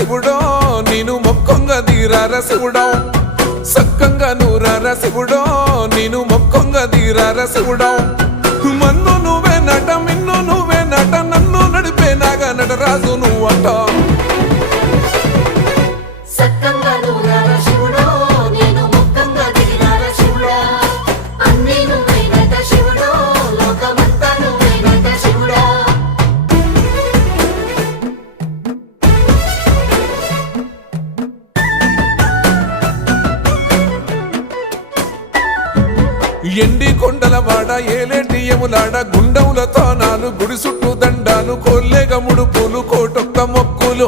శివుడో నేను మొక్కంగా తీరార శివుడో సక్కంగా నూరార శివుడో నేను మొక్కంగా తీరార శివుడో మన్ను నువ్వే నట మిన్ను నువ్వే నట నన్ను నడిపే నాగా నటరాజు నువ్వంట ఎండి కొండల వాడ ఏలేటి యములాడ గుండములతో నాలు గుడి చుట్టూ దండాలు కోల్లేగ ముడుపులు కోటొక్క మొక్కులు